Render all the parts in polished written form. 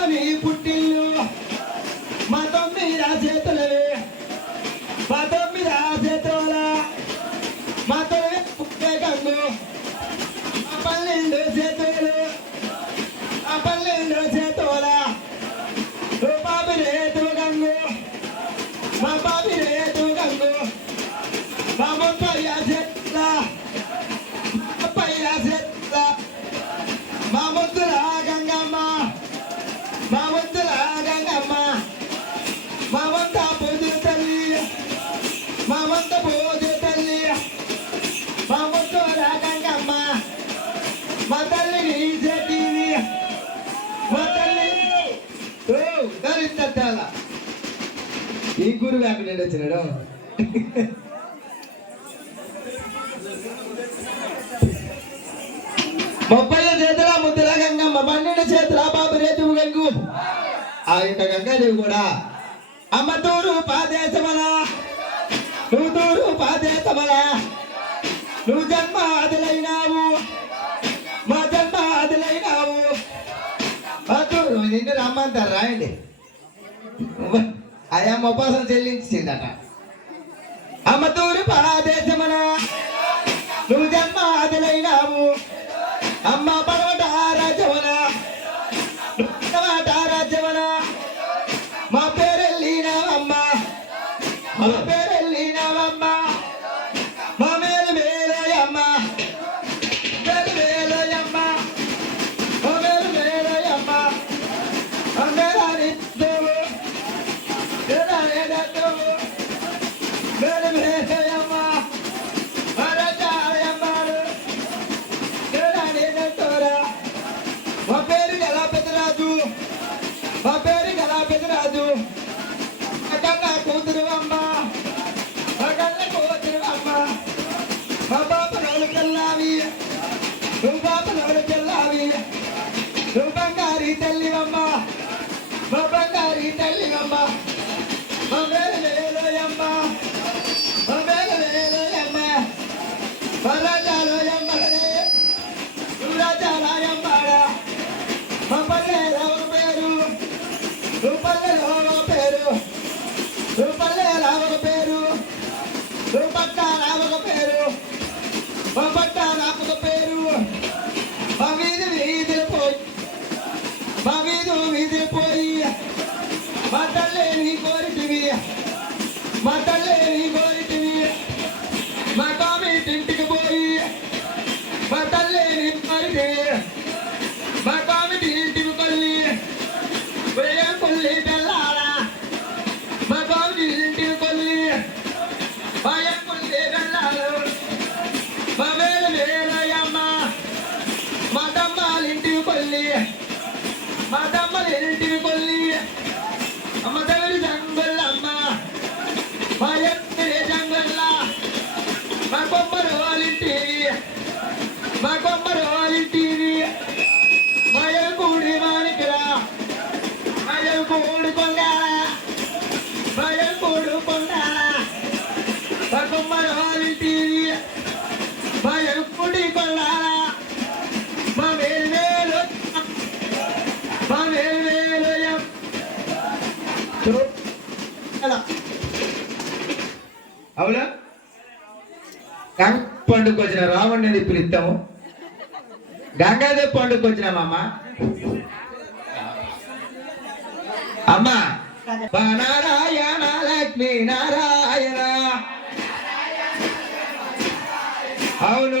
అమ్మని పుట్టిల్లు మా తొమ్మిది చేతులవే మా తొమ్మిది చేతుల మా తొలి పుట్టే గంగు మా 12 చేతులు ఆ 12 చేతుల బాబి రేతు గంగు మా బాబి రేతు గంగు మా 30 చేతుల 30 చేతుల మా ముద్దుల గంగమ్మ మా ముద్దుల గంగమ్మ మా వంత పూజ తల్లి మా వంత పూజ తల్లి మా ముద్దుల గంగమ్మ మా తల్లిని చేతివి మా తల్లి ధరించాల ఈ గురువు అక్కడ వచ్చినాడు ముప్పై చేతుల ముద్దుల గంగమ్మ 12 చేతుల బాబు రేతు గంగు ఆ యొక్క గంగాదేవి కూడా అమ్మ తూరు పాదేశమల నువ్వు తూరు పాదేశమల నువ్వు జన్మ అదిలైనావు మా జన్మ అదిలైనావు తూరు నిన్ను రమ్మంటారు రాయండి ఆయమ్మ ఉపాసన చెల్లించిందట అమ్మ తూరు పాదేశమల నువ్వు జన్మ అదిలైనావు అమ్మ పర్వత రాజవన రాజవన మా పేరెళ్ళినావమ్మ మా పేరెళ్ళినావమ్మ మా మేలు మేలయమ్మ మేలు మేలయమ్మ మా మేలు మేలయమ్మ మా మేలాని దేవు మేలాని దేవు మేలు మేలయమ్మ మా పేరు గలా పెద్దరాజు మా పేరు గలా పెద్దరాజు కన్న కూతురు అమ్మ మా కన్న కూతురు అమ్మ మా బాప నోలు తెల్లావి నువ్వు బాప నోలు తెల్లావి నువ్వు బంగారి తల్లివమ్మ మా బంగారి తల్లివమ్మ మా వేలు వేలోయమ్మ మా వేలు వేలోయమ్మ మా రాజాలోయమ్మలనే నువ్వు రాజాలయమ్మాడా మా పల్లెలో పేరు నువ్వు పల్లెలో పేరు నువ్వు పల్లెలో పేరు నువ్వు పట్టాల పేరు మా పట్టాల పేరు మా వీధి వీధులు పోయి మా వీధులు పోయి మా తల్లిని కోరిటివి మా తల్లిని కోరిటివి మా కామిటింటికి పోయి మా తల్లిని కోరిటివి మా కామిటి ఇంటికి కొల్లి కొల్లి బెల్లాడా మా కామిటి ఇంటికి కొల్లి భయం కొల్లి బెల్లాడు మా వేలు వేలయమ్మ మా తమ్మాల ఇంటికి కొల్లి మా తమ్మల ఇంటికి కొల్లి అమ్మ తల్లి జంగుల్లమ్మ మా ఎత్తిరి జంగుల్ల మా కొమ్మరు వాళ్ళింటివి మా కొమ్మరు వాళ్ళింటివి కూడి మానికిరా మయల్ కూడు కొండారా మయల్ కూడు కొండారా పకుమ్మల వాళ్ళింటివి మయల్ కూడి కొండారా మా వేలు అవునా పండుగ వచ్చిన రావణ్ణి పిలుస్తాము గంగాదేవి పండుగ వచ్చినామమ్మ అమ్మ నారాయణ లక్ష్మీ నారాయణ అవును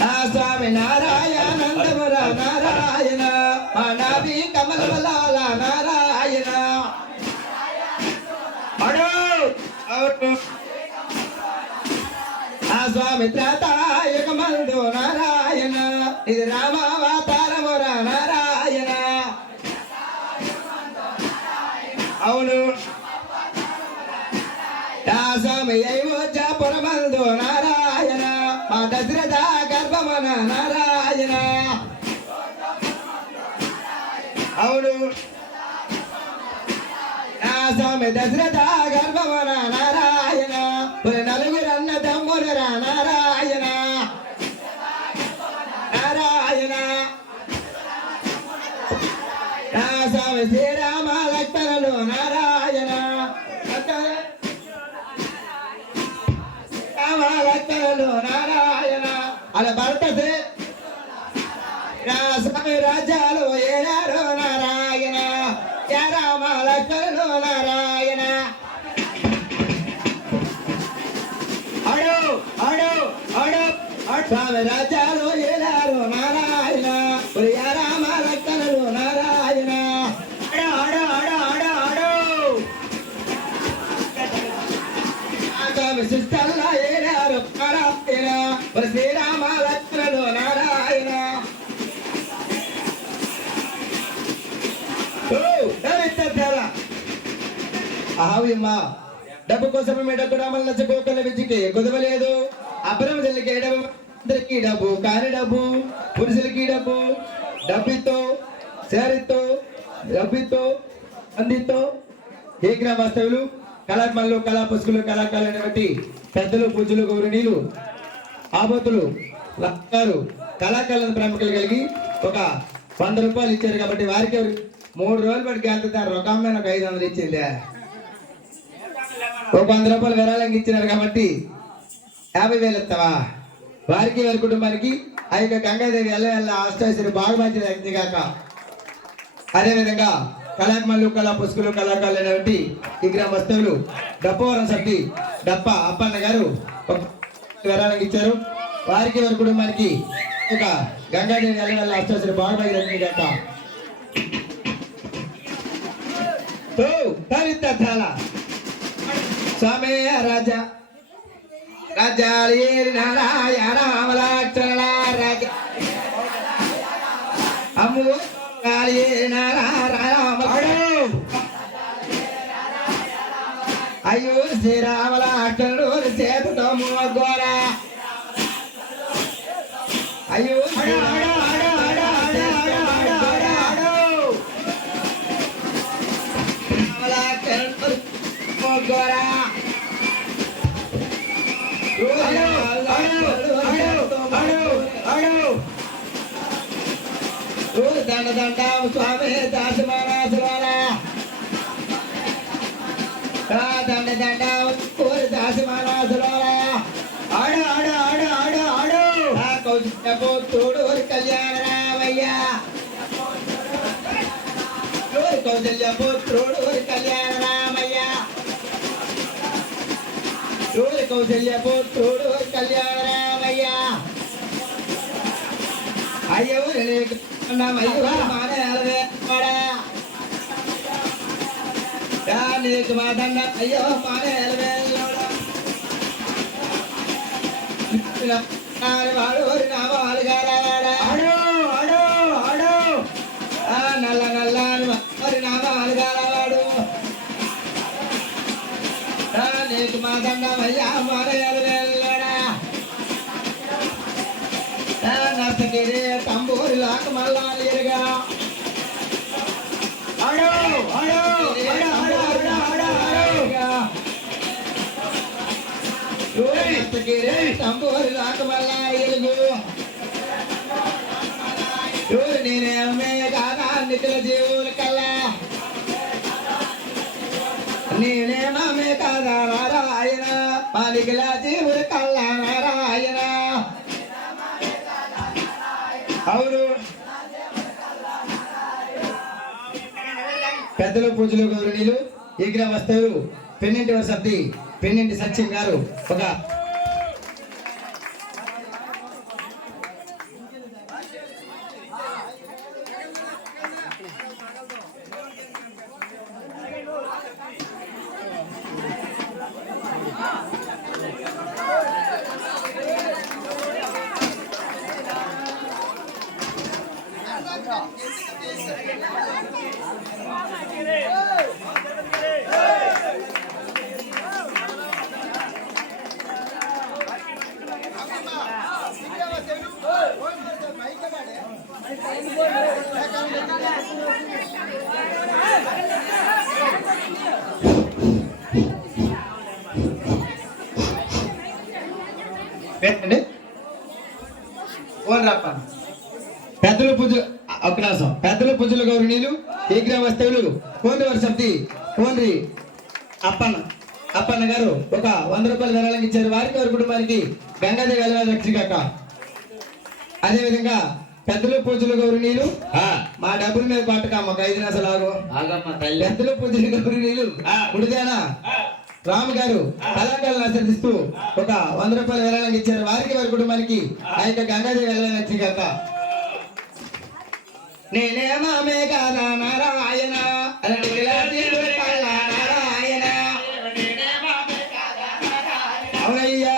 నా స్వామి నారాయణందముర నారాయణ మా నాభి కమలమలాల నారాయణ అవును నా స్వామి త్రేతాయుగమందు నారాయణ ఇది రామావతారముర నారాయణ అవును నా స్వామి అయోధ్యాపురమందు నారాయణ మా దశరథ గర్భమున నారాయణ అవును నా స్వామి దశరథ గర్భమున నారాయణ నలుగురు అన్న తమ్ములరా నారాయణ నారాయణ స్వామి శ్రీరామ లక్ష్మణులు నారాయణ రామ లక్ష్మణులు నారాయణ అలా భరత స్వామి రాజ్యాలు ఏడారు నారాయణ రామ లక్ష్మణులు నారాయణ అడు అడు అడు స్వామి రాజ్యాలు ఏడారు నారాయణ రామ లక్ష్మణులు నారాయణ అడు అడు అడు అడు స్వామి శిష్టల్లా ఏడారు నారాయణ శ్రీరామ లక్ష్మణులు నారాయణ ఆవిమ్మా డబ్బు కోసం మెడకుడామలు నచ్చకోకల విద్యకి కుదవలేదు అబ్రహం చెల్లికి అందరికి డబ్బు కాని డబ్బు పురుషులకి డబ్బు డబ్బుతో శారీతో డబ్బుతో అందితో ఏ గ్రామ వాస్తవులు కళాత్మలు కళా పుస్తకులు కళాకారులు బట్టి పెద్దలు పూజలు గౌరవనీయులు ఆబోతులు లక్కారు కళాకారులను ప్రముఖులు కలిగి ఒక 100 రూపాయలు ఇచ్చారు కాబట్టి వారికి 3 రోజులు బట్టి అంటున్నారు ఒక అమ్మాయి నాకు 500 ఇచ్చింది ఒక 100 రూపాయలు విరాళంగా ఇచ్చినారు కాబట్టి 50,000 ఇస్తావా వారికి వారి కుటుంబానికి ఆ యొక్క గంగాదేవి ఎల్ల ఆశ్చర్య బాగా మంచిది కాక అదేవిధంగా కళాత్మలు కళా పుస్తకులు కళాకారులు అనేటువంటి ఈ గ్రామ వస్తువులు డప్పవరం సభ్యులు డప్ప అప్పన్న గారు ఒక విరాళంగా ఇచ్చారు వారికి వారి కుటుంబానికి ఒక గంగాదేవి ఎల్ల ఆశ్చర్య బాగా మంచిది కాక స్వామి రాజా రాజాలి నారాయణ రామ లక్ష్మణ రాజ అమ్ము నారాయణ అయ్యో శ్రీరామ లక్ష్మణుడు చేతుతో గోర అయ్యో గోరా దండ దండ స్వామి దాసమానాసురాల దండ దండ దాసమానాసురాల ఆడు ఆడు ఆడు ఆడు ఆడు కౌశల్యపుత్రుడు కళ్యాణ రామయ్య కౌశల్యపుత్రుడు కళ్యాణ రామయ్య కౌశల్యపుత్రుడు కళ్యాణ రామయ్య అయ్యో నీకు మాదండ అయ్యో వాడు నామాలు గారాడు ఆడు ఆడు నల్ల నల్ల మరి నామాలు గారాడు నీకు మాదండ అయ్యా మానయాలు వెళ్ళాడా నర్తగిరి తంబూరి లాక మళ్ళా ఎరుగా ఆడు ఆడు నర్తగిరి తంబూరి లాక మళ్ళా ఎరుగు నేనేమే కాదా నిఖిల జీవుల కల్లా నేనేమే కాదా నారాయణ మా నిఖిల జీవుల కల్లా నారాయణ అవును పెద్దలు పూజలు గౌరవనీయులు ఈ గ్రామ వస్తువులు పెన్నింటి వసతి పెన్నింటి సత్యం గారు ఒక పెద్దలు పూజ ఒక నిమిషం. పెద్దలు పూజలు గౌరవనీయులు ఈ గ్రామ వస్తువులు కోండ్రి సబ్ది కోండ్రి అప్పన్న గారు ఒక 100 రూపాయలు విరాళంగా ఇచ్చారు. వారికి వారి కుటుంబానికి గంగాదేవి వెళ్ళాలి రక్షికాక. అదే విధంగా పెద్దలు పూజలు గౌరవనీయులు మా డబ్బుల మీద పట్టక మాకు 5 నిమిషాలు ఆగమ్మ. పెద్దలు పూజలు గౌరవనీయులు ఉడిదానా రాము గారు కళాకారులను ఆశ్రదిస్తూ ఒక 100 రూపాయలు విరాళంగా ఇచ్చారు. వారికి వారి కుటుంబానికి ఆ యొక్క గంగాదేవి వెళ్ళాలి రక్షికాక. నేనేమామే కాదా నారాయణ నారాయణ అవునయ్యా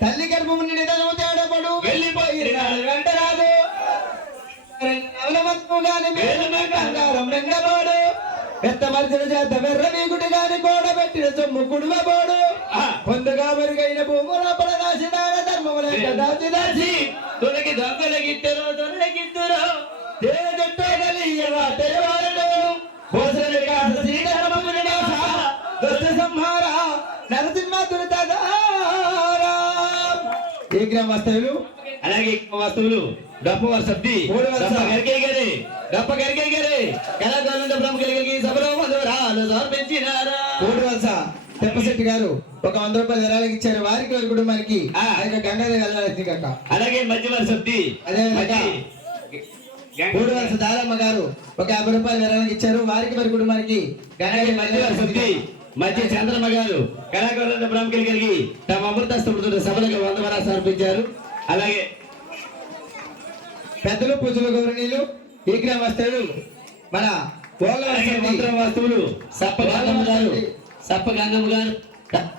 తల్లి గర్భము నిడదను తేడపడు వెళ్ళిపోయి వెంటరాదు అవలమత్తుగాని బంగారం రంగబోడు ఎత్తమర్చిన చేత వెర్ర వీగుడు గాని కూడబెట్టిన సొమ్ము కుడువబోడు పొందుగా మెరుగైన భూముల పడదాసిదాన ధర్మముల దాచి తొలగి దొంగలగిద్దరు దొరలగిద్దరు సంహార నరసింహ ఏ గ్రామ వస్తువులు అలాగే వస్తువులు డప్పు సబ్ది డప్ప గరికే గారి కళాకారుల ప్రముఖులకి సభలో మధురాలు సమర్పించినారా. కోడివలస తెప్పశెట్టి గారు ఒక 100 రూపాయలు విరాళంగా ఇచ్చారు. వారికి వారి కుటుంబానికి గంగాదేవి వెళ్ళాలి కాక. అలాగే మధ్యవారి సబ్ది అదే కోడివలస దారమ్మ గారు ఒక 50 రూపాయలు విరాళంగా ఇచ్చారు. వారికి వారి కుటుంబానికి గంగాదేవి మధ్యవారి సబ్ది మధ్య చంద్రమ్మ గారు కళాకారుల ప్రముఖులు కలిగి తమ అమృతస్తుడు సభలకు 100 వరాలు సమర్పించారు. అలాగే పెద్దలు పూజలు గౌరవనీయులు ఈ గ్రామ వస్తువులు మన వస్తువులు సప్ప గంగమ్మ గారు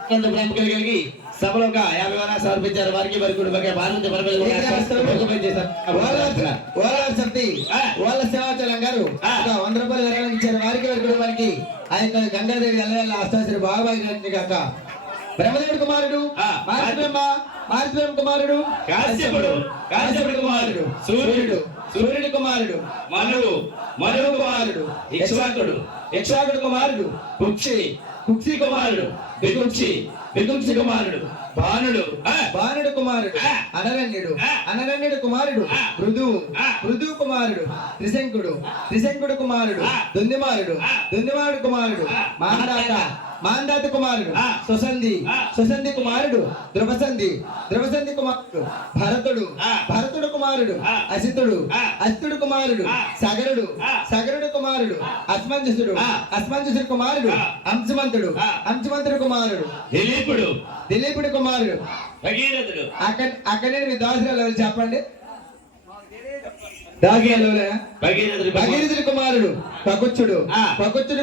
ప్రముఖులు కలిగి సభలో ఒక 50 వరాలు సమర్పించారు. వారికి వారి కుటుంబానికి వాళ్ళ సేవాచలం గారు ఒక 100 రూపాయలు విరాళంగా ఇచ్చారు. వారికి వారి కుటుంబానికి ఆ యొక్క గంగాదేవి ఎల్లవేళ అష్టాశ్రీ బాబాయి కాక. బ్రహ్మదేవుడు కుమారుడు మార్తిబ్రహ్మ కుమారుడు కాశ్యపుడు కుమారుడు సూర్యుడు కుమారుడు మనువు కుమారుడు ఇక్ష్వాకుడు కుమారుడు కుక్షి కుమారుడు బిగుంక్షి కుమారుడు బాణుడు కుమారుడు అనరణ్యుడు కుమారుడు మృదువు కుమారుడు త్రిశంకుడు కుమారుడు దుందిమారుడు కుమారుడు మాందాత కుమారుడు సుసంధి కుమారుడు ద్రువసంధి కుమారుడు భరతుడు కుమారుడు అసితుడు కుమారుడు సగరుడు కుమారుడు అస్మంజసుడు కుమారుడు అంశమంతుడు కుమారుడు దిలీపుడు కుమారుడు అక్కడ మీ దాసులు చెప్పండి. భగీరథుడి కుమారుడు పకుచ్చుడు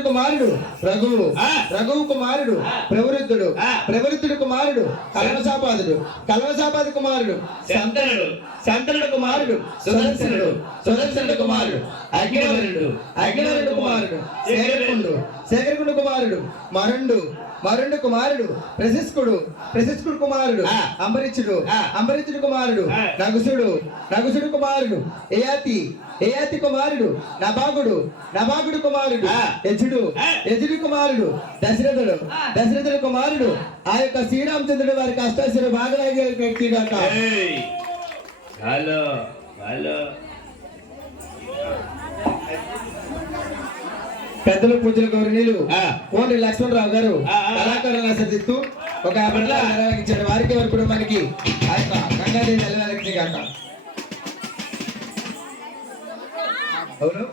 కుమారుడు రఘువు కుమారుడు ప్రవృద్ధుడు కుమారుడు కలవసాపాదు కుమారుడు శంతనుడు కుమారుడు సుదర్శనుడు కుమారుడు అగ్నివరుడు కుమారుడు శేఖరకుండు కుమారుడు మరుండు కుమారుడు ప్రశిష్కుడు కుమారుడు అంబరీషుడు కుమారుడు నగుసుడు కుమారుడు యయాతి కుమారుడు నబాగుడు కుమారుడు యజుడు కుమారుడు దశరథుడు కుమారుడు ఆ యొక్క శ్రీరామచంద్రుడు వారికి అష్టాశీరు బాగా వ్యక్తి కాక. హలో హలో పెద్దలు పూజలు గౌరవనీయులు కోండ్రి లక్ష్మణరావు గారు కళాకారులను ఆశిస్తూ ఒక 50 నిర్వహించారు. వారికి వారి కుటుంబానికి ఆ యొక్క గంగాదేవి నెలవేళకి కాక. అవును.